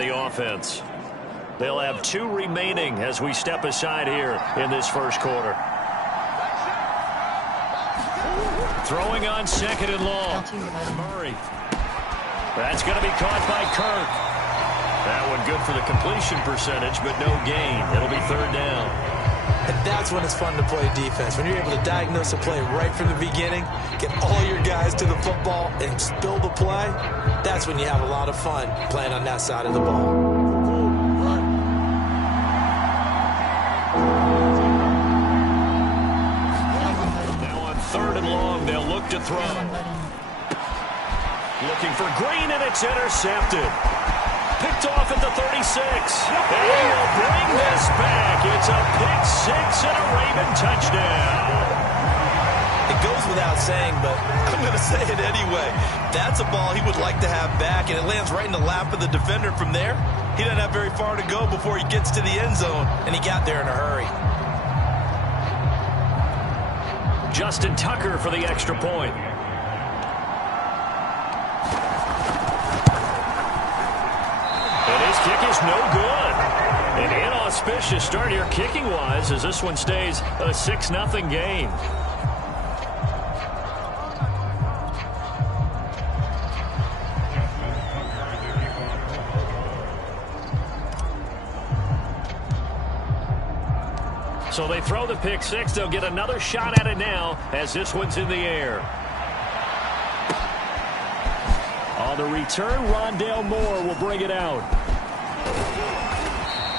the offense. They'll have 2 remaining as we step aside here in this first quarter. Throwing on 2nd and long. Murray. That's going to be caught by Kirk. That one good for the completion percentage, but no gain. It'll be 3rd down. And that's when it's fun to play defense. When you're able to diagnose a play right from the beginning, get all your guys to the football, and spill the play, that's when you have a lot of fun playing on that side of the ball. To throw. Looking for Green, and it's intercepted. Picked off at the 36. And he will bring this back. It's a pick 6 and a Raven touchdown. It goes without saying, but I'm going to say it anyway. That's a ball he would like to have back, and it lands right in the lap of the defender from there. He doesn't have very far to go before he gets to the end zone, and he got there in a hurry. Justin Tucker for the extra point. And his kick is no good. An inauspicious start here kicking-wise as this one stays a 6-0 game. So they throw the pick 6. They'll get another shot at it now as this one's in the air. On the return, Rondale Moore will bring it out.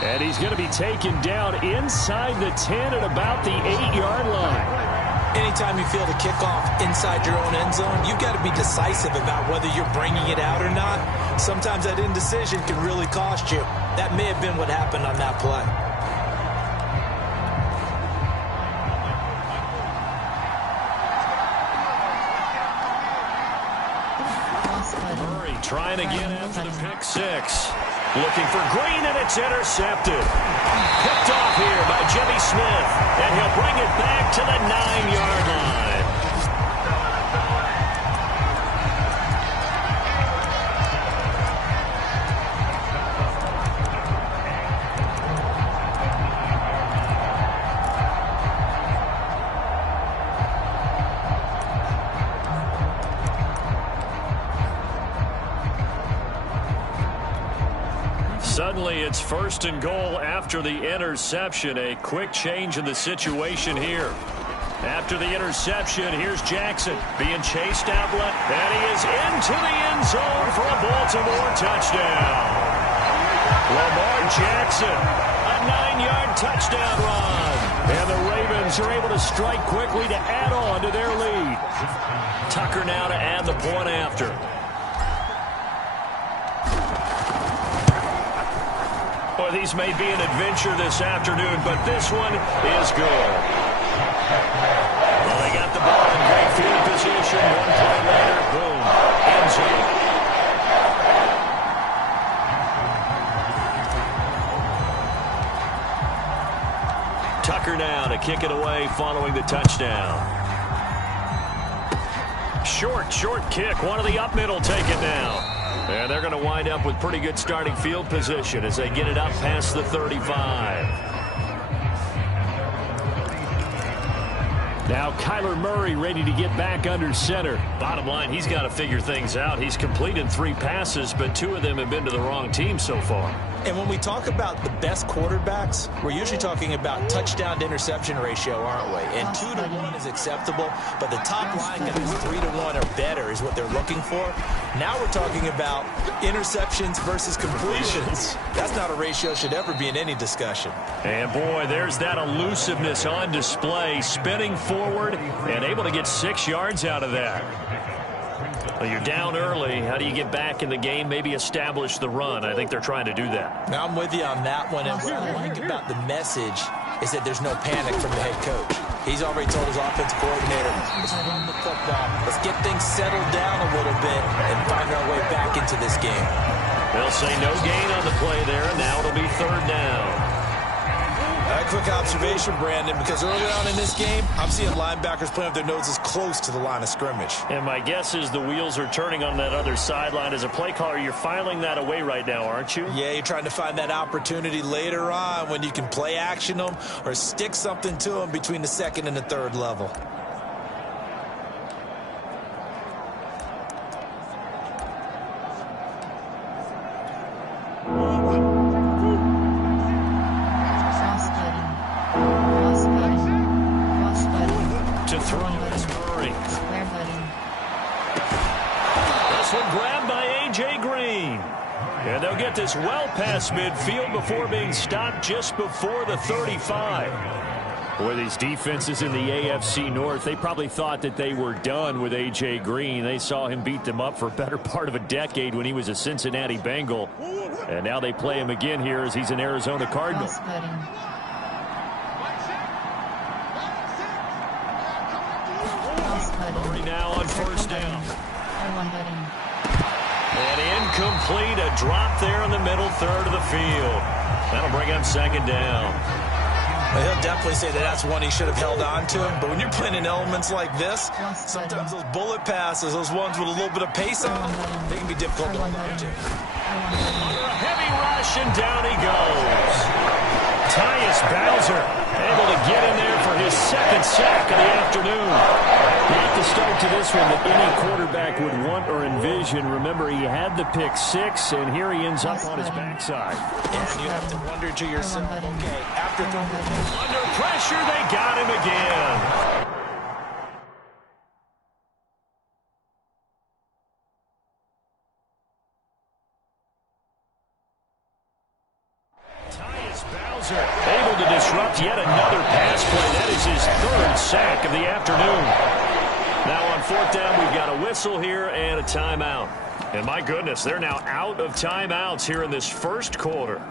And he's going to be taken down inside the 10 at about the 8-yard line. Anytime you feel the kickoff inside your own end zone, you've got to be decisive about whether you're bringing it out or not. Sometimes that indecision can really cost you. That may have been what happened on that play. Trying again after the pick 6. Looking for Green, and it's intercepted. Picked off here by Jimmy Smith, and he'll bring it back to the 9-yard line. Suddenly, it's 1st and goal after the interception. A quick change in the situation here. After the interception, here's Jackson being chased out left, and he is into the end zone for a Baltimore touchdown. Lamar Jackson, a 9-yard touchdown run. And the Ravens are able to strike quickly to add on to their lead. Tucker now to add the point after. Boy, these may be an adventure this afternoon, but this one is good. Well, they got the ball in great field position. One play later, boom, end zone. Tucker now to kick it away following the touchdown. Short kick. One of the up middle take it now. And they're going to wind up with pretty good starting field position as they get it up past the 35. Now Kyler Murray ready to get back under center. Bottom line, he's got to figure things out. He's completed 3 passes, but 2 of them have been to the wrong team so far. And when we talk about the best quarterbacks, we're usually talking about touchdown to interception ratio, aren't we? And 2-to-1 is acceptable, but the top line guys 3-to-1 or better is what they're looking for. Now we're talking about interceptions versus completions. That's not a ratio should ever be in any discussion. And boy, there's that elusiveness on display, spinning forward and able to get 6 yards out of that. Well, you're down early. How do you get back in the game? Maybe establish the run. I think they're trying to do that. Now I'm with you on that one. And what I like about the message is that there's no panic from the head coach. He's already told his offensive coordinator, let's run the football. Let's get things settled down a little bit and find our way back into this game. They'll say no gain on the play there, and now it'll be 3rd down. A quick observation, Brandon, because early on in this game, I'm seeing linebackers playing with their noses close to the line of scrimmage. And my guess is the wheels are turning on that other sideline. As a play caller, you're filing that away right now, aren't you? Yeah, you're trying to find that opportunity later on when you can play action them or stick something to them between the second and the third level. And they'll get this well past midfield before being stopped just before the 35. Boy, these defenses in the AFC North, they probably thought that they were done with A.J. Green. They saw him beat them up for a better part of a decade when he was a Cincinnati Bengal. And now they play him again here as he's an Arizona Cardinal. Murray now on first down. And incomplete, a drop there in the middle third of the field. That'll bring him second down. Well, he'll definitely say that that's one he should have held on to. But when you're playing in elements like this, sometimes those bullet passes, those ones with a little bit of pace on them, they can be difficult to hold on to. Under a heavy rush, and down he goes. Tyus Bowser able to get in there for his second sack of the afternoon. Not the start to this one that any quarterback would want or envision. Remember, he had the pick six, and here he ends up on his backside. And you have to wonder to yourself, okay, after under pressure, they got him again. Able to disrupt yet another pass play. That is his third sack of the afternoon. Now on fourth down, we've got a whistle here and a timeout. And my goodness, they're now out of timeouts here in this first quarter.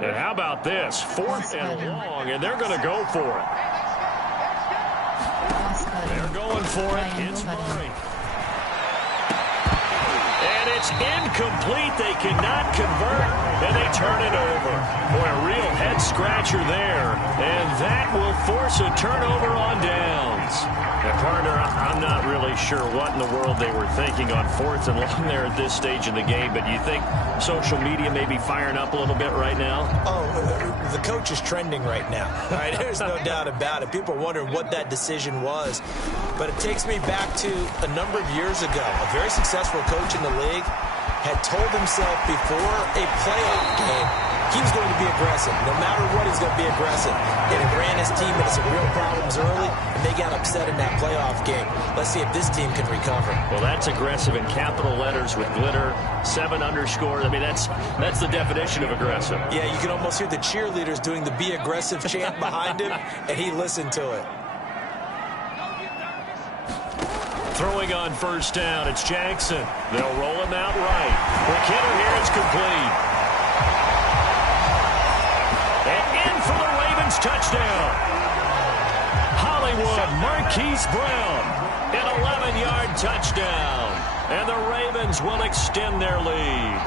And how about this? Fourth and long, and they're going to go for it. They're going for it. It's Murray. And it's incomplete. They cannot convert, and they turn it over. Boy, a real head-scratcher there. And that will force a turnover on downs. Now, partner, I'm not really sure what in the world they were thinking on fourth and long there at this stage in the game, but you think social media may be firing up a little bit right now? Oh, the coach is trending right now. Right? There's no doubt about it. People are wondering what that decision was. But it takes me back to a number of years ago. A very successful coach in the league had told himself before a playoff game he was going to be aggressive. No matter what, he's going to be aggressive. And he ran his team into some real problems early, and they got upset in that playoff game. Let's see if this team can recover. Well, that's aggressive in capital letters with glitter, 7 underscores. I mean, that's the definition of aggressive. Yeah, you can almost hear the cheerleaders doing the "Be Aggressive" chant behind him, and he listened to it. Throwing on first down, it's Jackson. They'll roll him out right. McKinnon here is complete. And in for the Ravens touchdown. Hollywood Marquise Brown, an 11-yard touchdown. And the Ravens will extend their lead.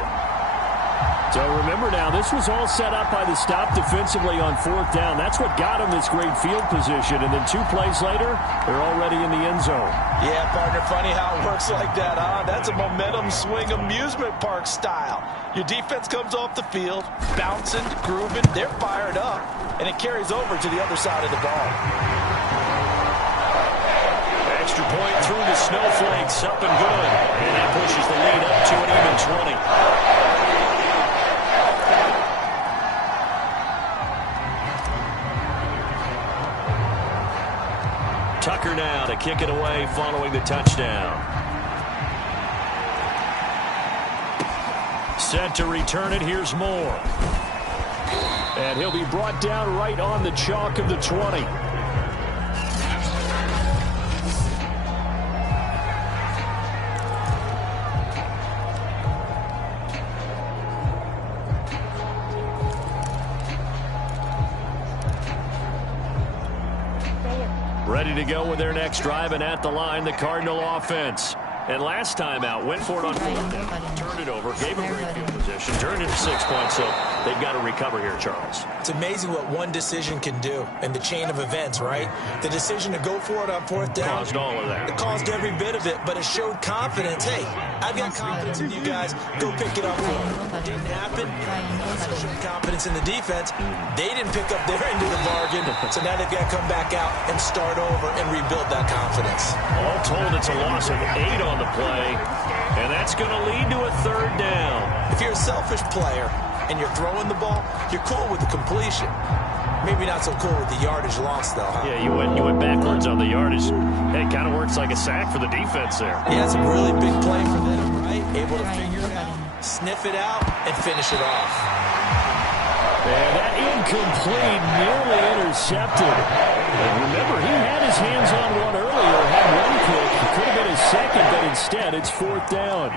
So remember now, this was all set up by the stop defensively on fourth down. That's what got them this great field position. And then 2 plays later, they're already in the end zone. Yeah, partner, funny how it works like that, huh? That's a momentum swing amusement park style. Your defense comes off the field, bouncing, grooving, they're fired up, and it carries over to the other side of the ball. Extra point through the snowflakes, up and good. And that pushes the lead up to an even 20. Tucker now to kick it away following the touchdown. Set to return it. Here's Moore. And he'll be brought down right on the chalk of the 20. Ready to go with their next drive, and at the line, the Cardinal offense. And last time out, went for it on 4th down, turned it over, gave him great field position, turned it to 6 points, so they've got to recover here, Charles. It's amazing what one decision can do in the chain of events, right? The decision to go for it on 4th down. Caused all of that. It caused every bit of it, but it showed confidence. Hey, I've got confidence in you guys. Go pick it up for me. It didn't happen. Also showed confidence in the defense. They didn't pick up their end of the bargain, so now they've got to come back out and start over and rebuild that confidence. All told, it's a loss of 8 on the play, and that's going to lead to a 3rd down. If you're a selfish player and you're throwing the ball, you're cool with the completion. Maybe not so cool with the yardage loss, though, huh? Yeah, you went backwards on the yardage. Hey, it kind of works like a sack for the defense there. Yeah, it's a really big play for them, right? Able to figure it out, sniff it out, and finish it off. And that incomplete, nearly intercepted. And remember, he had his hands on one earlier, had one pick. It could have been his second, but instead it's 4th down.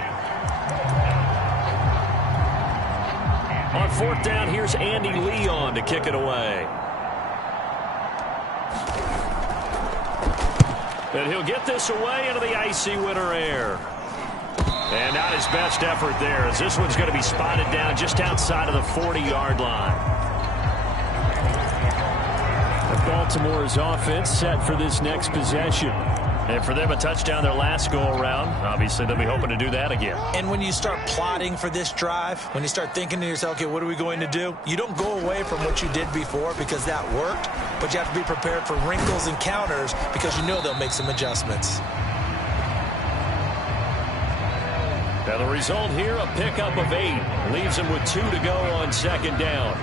On 4th down, here's Andy Leon to kick it away. And he'll get this away into the icy winter air. And not his best effort there, as this one's going to be spotted down just outside of the 40-yard line. And Baltimore's offense set for this next possession. And for them, a touchdown their last go-around. Obviously, they'll be hoping to do that again. And when you start plotting for this drive, when you start thinking to yourself, okay, what are we going to do? You don't go away from what you did before because that worked, but you have to be prepared for wrinkles and counters because you know they'll make some adjustments. Now the result here, a pickup of 8. Leaves him with 2 to go on 2nd down.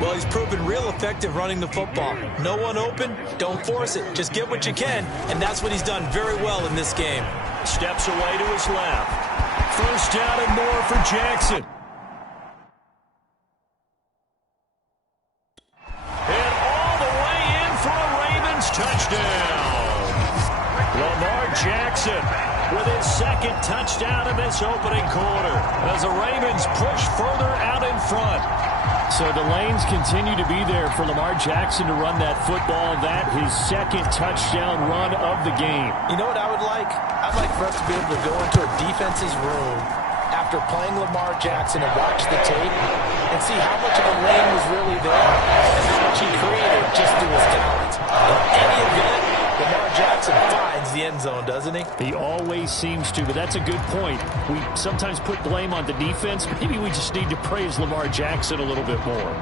Well, he's proven real effective running the football. No one open, don't force it. Just get what you can, and that's what he's done very well in this game. Steps away to his left. 1st down and more for Jackson. And all the way in for a Ravens touchdown. Lamar Jackson with his 2nd touchdown in this opening quarter as the Ravens push further out in front. So the lanes continue to be there for Lamar Jackson to run that football. That his 2nd touchdown run of the game. You know what I would like? I'd like for us to be able to go into a defense's room after playing Lamar Jackson and watch the tape and see how much of a lane was really there and how much he created just through his talent. In any event, Lamar Jackson finds the end zone, doesn't he? He always seems to, but that's a good point. We sometimes put blame on the defense. Maybe we just need to praise Lamar Jackson a little bit more.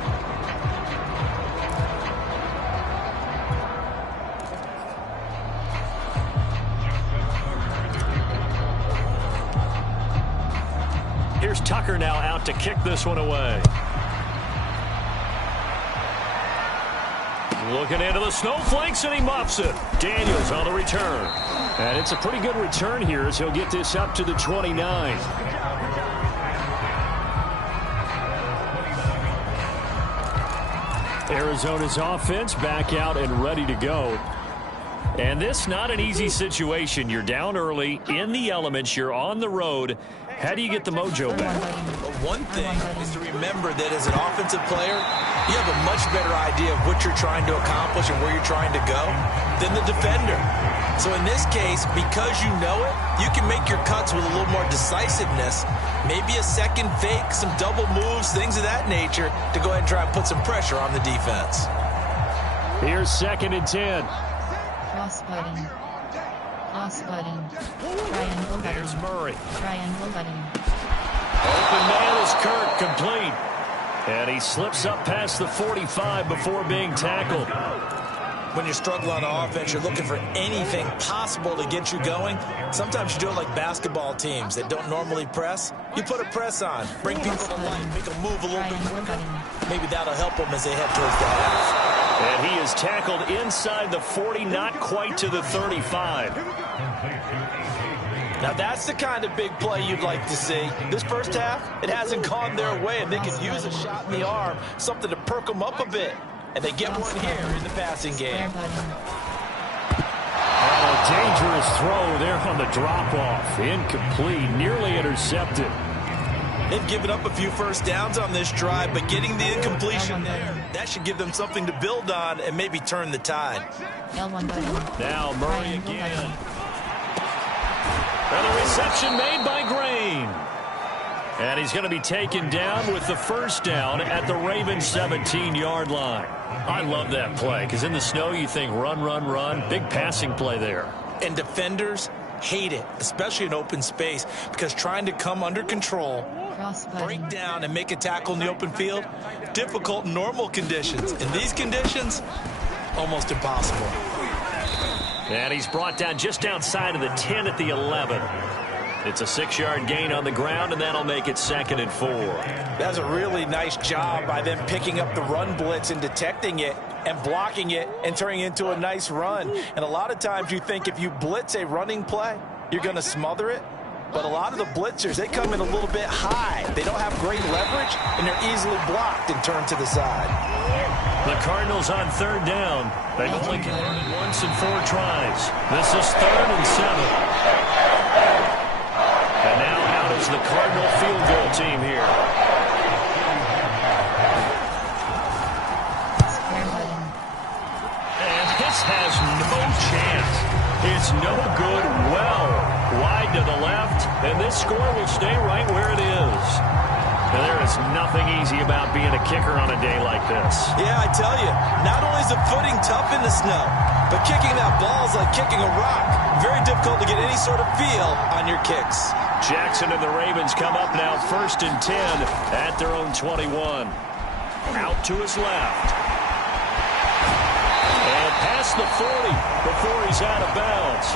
Here's Tucker now out to kick this one away. Looking into the snowflakes, and he muffs it. Daniels on the return. And it's a pretty good return here as he'll get this up to the 29. Arizona's offense back out and ready to go. And this not an easy situation. You're down early, in the elements, you're on the road. How do you get the mojo back? One thing is to remember that as an offensive player, you have a much better idea of what you're trying to accomplish and where you're trying to go than the defender. So in this case, because you know it, you can make your cuts with a little more decisiveness, maybe a second fake, some double moves, things of that nature, to go ahead and try and put some pressure on the defense. Here's 2nd and 10. Cross button. Cross button. Triangle button. Here's Murray. Triangle button. Open man is Kirk, complete. And he slips up past the 45 before being tackled. When you struggle on offense, you're looking for anything possible to get you going. Sometimes you do it like basketball teams that don't normally press. You put a press on, bring people to life, make them move a little bit quicker. Maybe that'll help them as they head towards the half. And he is tackled inside the 40, not quite to the 35. Now that's the kind of big play you'd like to see. This first half, it hasn't gone their way, and they could use a shot in the arm, something to perk them up a bit. And they get one here in the passing game. And a dangerous throw there on the drop-off. Incomplete, nearly intercepted. They've given up a few first downs on this drive, but getting the incompletion there, that should give them something to build on and maybe turn the tide. Now Murray again. And the reception made by Grain. And he's going to be taken down with the first down at the Ravens 17-yard line. I love that play because in the snow you think run, run, run. Big passing play there. And defenders hate it, especially in open space, because trying to come under control, break down, and make a tackle in the open field, difficult in normal conditions. In these conditions, almost impossible. And he's brought down just outside of the 10 at the 11. It's a 6-yard gain on the ground, and that'll make it 2nd and 4. That's a really nice job by them picking up the run blitz and detecting it and blocking it and turning it into a nice run. And a lot of times you think if you blitz a running play, you're going to smother it. But a lot of the blitzers, they come in a little bit high. They don't have great leverage, and they're easily blocked and turned to the side. The Cardinals on 3rd down. They've only converted once in 4 tries. This is 3rd and 7. And now out is the Cardinal field goal team here. And this has no chance. It's no good. Well, wide to the left, and this score will stay right where it is. And there is nothing easy about being a kicker on a day like this. Yeah, I tell you, not only is the footing tough in the snow, but kicking that ball is like kicking a rock. Very difficult to get any sort of feel on your kicks. Jackson and the Ravens come up now 1st and 10 at their own 21. Out to his left. And past the 40 before he's out of bounds.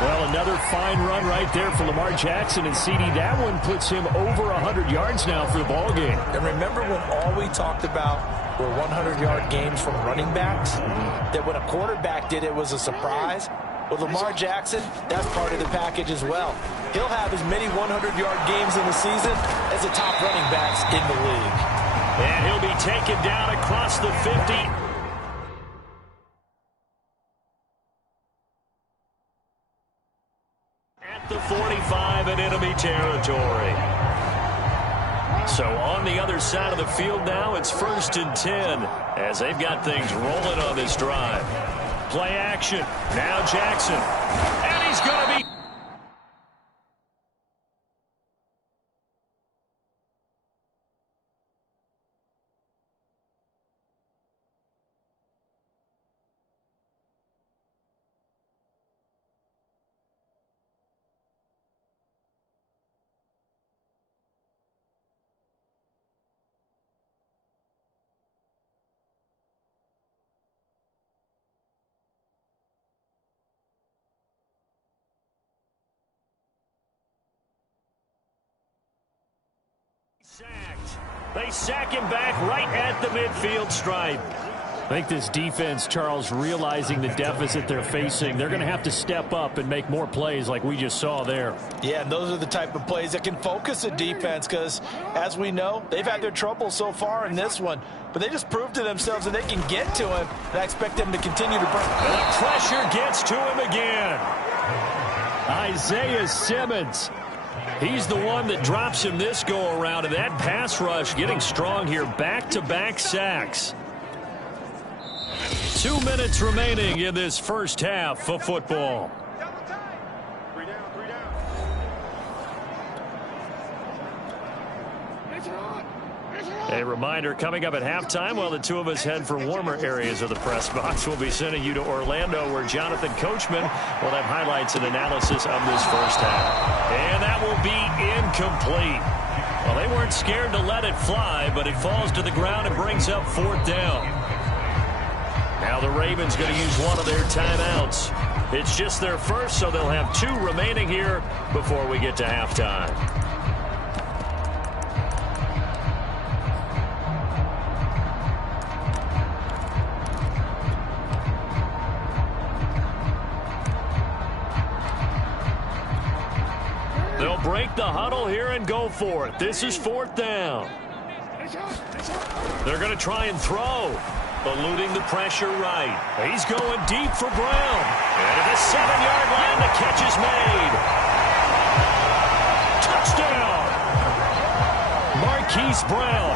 Well, another fine run right there for Lamar Jackson and CD. That one puts him over 100 yards now for the ball game. And remember when all we talked about were 100-yard games from running backs? That when a quarterback did it was a surprise? With Lamar Jackson, that's part of the package as well. He'll have as many 100-yard games in the season as the top running backs in the league. And he'll be taken down across the 50. At the 45 in enemy territory. So on the other side of the field now, it's 1st and 10 as they've got things rolling on this drive. Play action. Now Jackson. And he's going to be... Sacked. They sack him back right at the midfield stripe. I think this defense, Charles, realizing the deficit they're facing, they're going to have to step up and make more plays like we just saw there. Yeah, and those are the type of plays that can focus a defense because, as we know, they've had their trouble so far in this one. But they just proved to themselves that they can get to him, and I expect them to continue to bring. And the pressure gets to him again. Isaiah Simmons. He's the one that drops him this go-around, and that pass rush getting strong here. Back-to-back sacks. 2 minutes remaining in this first half of football. A reminder, coming up at halftime, while the two of us head for warmer areas of the press box, we'll be sending you to Orlando, where Jonathan Coachman will have highlights and analysis of this first half. And that will be incomplete. Well, they weren't scared to let it fly, but it falls to the ground and brings up 4th down. Now the Ravens going to use one of their timeouts. It's just their first, so they'll have 2 remaining here before we get to halftime. They'll break the huddle here and go for it. This is 4th down. They're going to try and throw. Eluding the pressure right. He's going deep for Brown. And at the 7-yard line, the catch is made. Touchdown! Marquise Brown.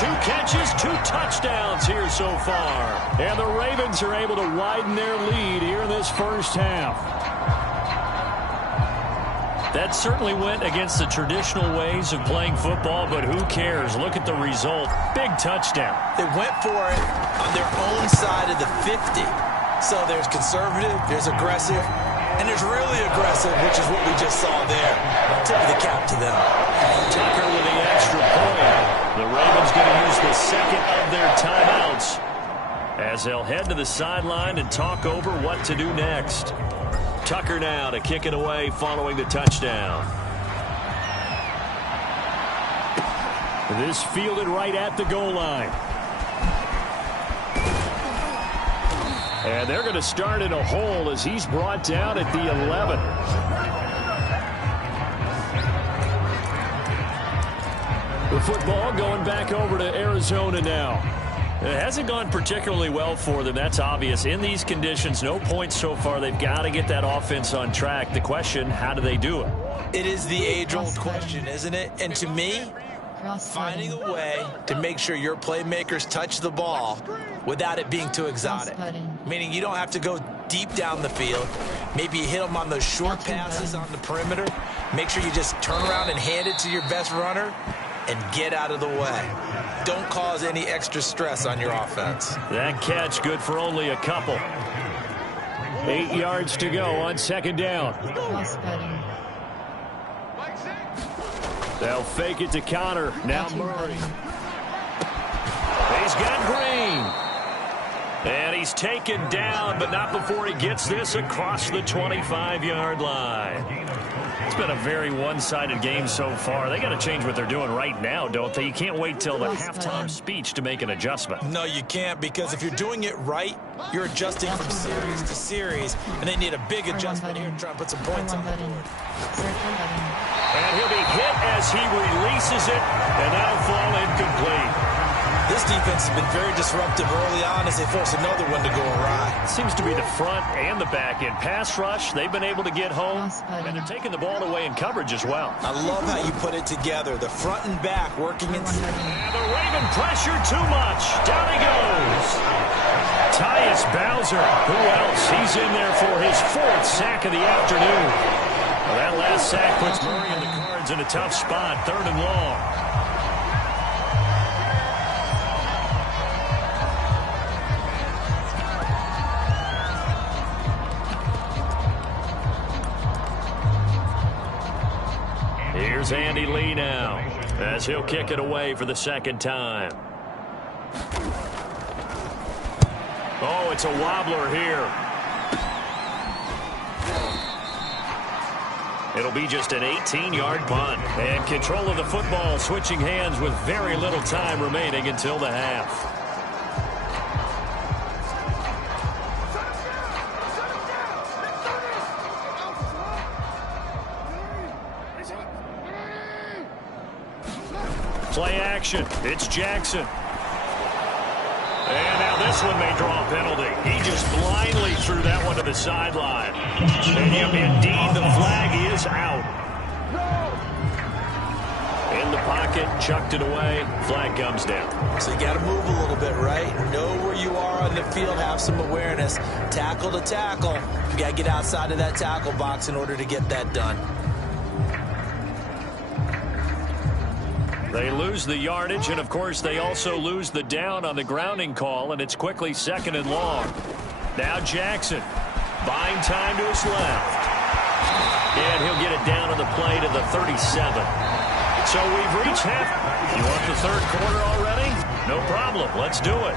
2 catches, 2 touchdowns. Here's so far. And the Ravens are able to widen their lead here in this first half. That certainly went against the traditional ways of playing football, but who cares? Look at the result. Big touchdown. They went for it on their own side of the 50. So there's conservative, there's aggressive, and there's really aggressive, which is what we just saw there. Tip of the cap to them. Tucker with the extra point. The Ravens going to use the second of their timeouts as they'll head to the sideline and talk over what to do next. Tucker now to kick it away following the touchdown. This fielded right at the goal line. And they're going to start in a hole as he's brought down at the 11. The football going back over to Arizona now. It hasn't gone particularly well for them. That's obvious. In these conditions, no points so far. They've got to get that offense on track. The question, how do they do it? It is the age-old question, isn't it? And to me, finding a way to make sure your playmakers touch the ball without it being too exotic. Meaning you don't have to go deep down the field. Maybe you hit them on those short passes on the perimeter. Make sure you just turn around and hand it to your best runner and get out of the way. Don't cause any extra stress on your offense. That catch good for only a couple. 8 yards to go on second down. They'll fake it to Connor. Now Murray. He's got Green. And he's taken down, but not before he gets this across the 25-yard line. It's been a very one-sided game so far. They got to change what they're doing right now, don't they? You can't wait till the halftime speech to make an adjustment. No, you can't, because if you're doing it right, you're adjusting from series to series, and they need a big adjustment here to try and put some points on the board. And he'll be hit as he releases it, and that'll fall incomplete. This defense has been very disruptive early on as they force another one to go awry. It seems to be the front and the back end. Pass rush, they've been able to get home, and they're taking the ball away in coverage as well. I love how you put it together. The front and back working in. And the Raven pressure too much. Down he goes. Tyus Bowser. Who else? He's in there for his 4th sack of the afternoon. Well, that last sack puts Murray and the Cards in a tough spot. 3rd and long. Here's Andy Lee now as he'll kick it away for the 2nd time. Oh, it's a wobbler here. It'll be just an 18-yard punt. And control of the football switching hands with very little time remaining until the half. Play action. It's Jackson. And now this one may draw a penalty. He just blindly threw that one to the sideline. And indeed, the flag is out. In the pocket, chucked it away. Flag comes down. So you got to move a little bit, right? Know where you are on the field. Have some awareness. Tackle to tackle. You got to get outside of that tackle box in order to get that done. They lose the yardage, and, of course, they also lose the down on the grounding call, and it's quickly 2nd and long. Now Jackson buying time to his left. And he'll get it down on the play to the 37. So we've reached half. You want the 3rd quarter already? No problem. Let's do it.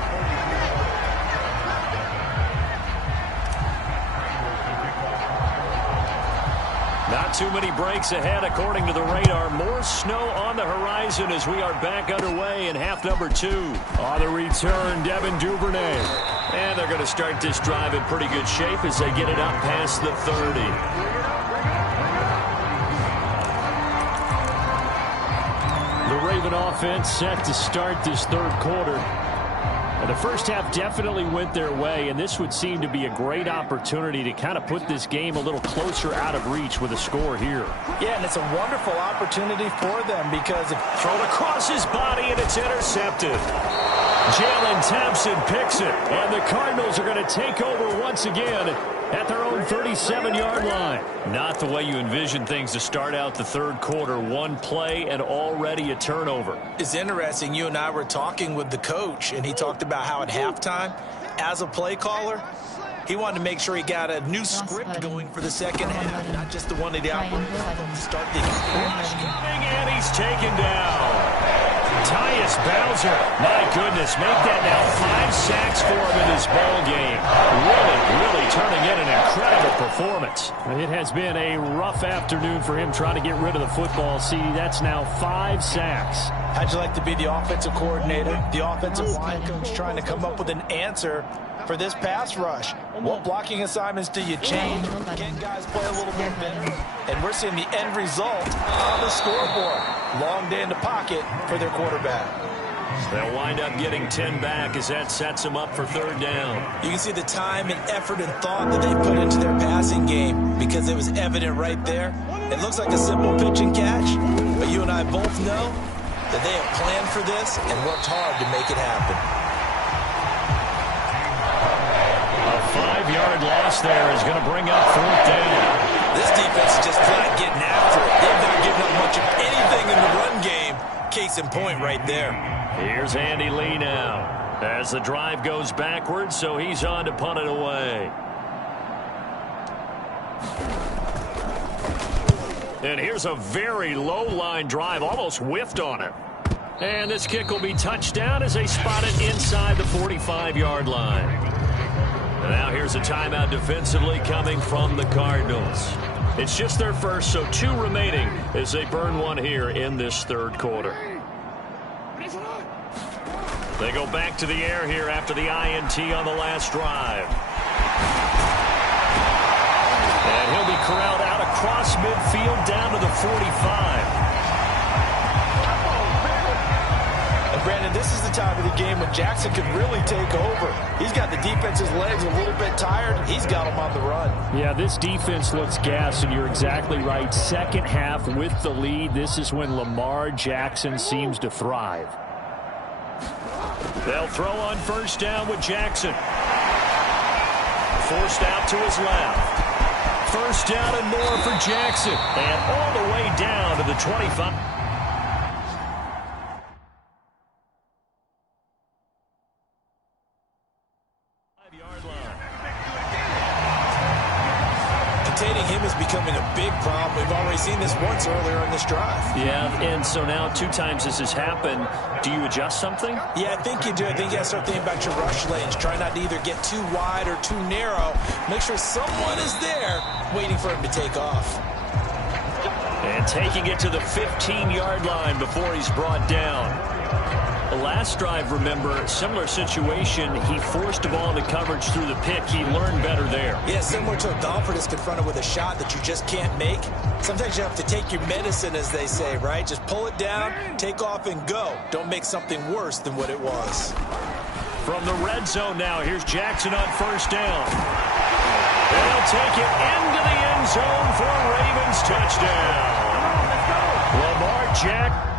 Not too many breaks ahead according to the radar. More snow on the horizon as we are back underway in half number 2. On the return, Devin Duvernay. And they're going to start this drive in pretty good shape as they get it up past the 30. The Raven offense set to start this 3rd quarter. And the first half definitely went their way, and this would seem to be a great opportunity to kind of put this game a little closer out of reach with a score here. Yeah, and it's a wonderful opportunity for them because if thrown across his body and it's intercepted. Jalen Thompson picks it, and the Cardinals are going to take over once again at their own 37-yard line. Not the way you envision things to start out the third quarter. One play and already a turnover. It's interesting. You and I were talking with the coach, and he talked about how at halftime, as a play caller, he wanted to make sure he got a new script going for the second half, not just the one that he operated from to start the Rush coming, and he's taken down. Tyus Bowser, my goodness, make that now 5 sacks for him in this ball game. Really turning in an incredible performance. It has been a rough afternoon for him trying to get rid of the football. See, that's now 5 sacks. How'd you like to be the offensive coordinator, the offensive line coach trying to come up with an answer for this pass rush? What blocking assignments do you change? Can guys play a little bit better? And we're seeing the end result on the scoreboard. Long day in the pocket for their quarterback. They'll wind up getting 10 back as that sets them up for third down. You can see the time and effort and thought that they put into their passing game because it was evident right there. It looks like a simple pitch and catch, but you and I both know that they have planned for this and worked hard to make it happen. A 5-yard loss there is going to bring up fourth down. This defense is just flat getting after it. They've not given up much of anything in the run game. Case in point right there. Here's Andy Lee now as the drive goes backwards, so he's on to punt it away. And here's a very low-line drive, almost whiffed on it. And this kick will be touchdown as they spot it inside the 45-yard line. And now here's a timeout defensively coming from the Cardinals. It's just their first, so 2 remaining as they burn one here in this third quarter. They go back to the air here after the INT on the last drive. And he'll be corralled out across midfield down to the 45. And Brandon, this is the time of the game when Jackson could really take over. He's got the defense's legs a little bit tired. He's got them on the run. Yeah, this defense looks gassed, and you're exactly right. Second half with the lead, this is when Lamar Jackson seems to thrive. They'll throw on first down with Jackson. Forced out to his left. First down and more for Jackson. And all the way down to the 25. Containing him is becoming a big problem. We've already seen this once earlier in this drive. Yeah, and so now 2 times this has happened. Do you adjust something? Yeah, I think you do. I think you got to start thinking about your rush lanes. Try not to either get too wide or too narrow. Make sure someone is there waiting for him to take off. And taking it to the 15-yard line before he's brought down. The last drive, remember, similar situation. He forced the ball into coverage through the pick. He learned better there. Yeah, similar to a golfer that's confronted with a shot that you just can't make. Sometimes you have to take your medicine, as they say, right? Just pull it down, take off, and go. Don't make something worse than what it was. From the red zone now, here's Jackson on first down. They'll take it into the end zone for a Ravens touchdown. Lamar Jackson.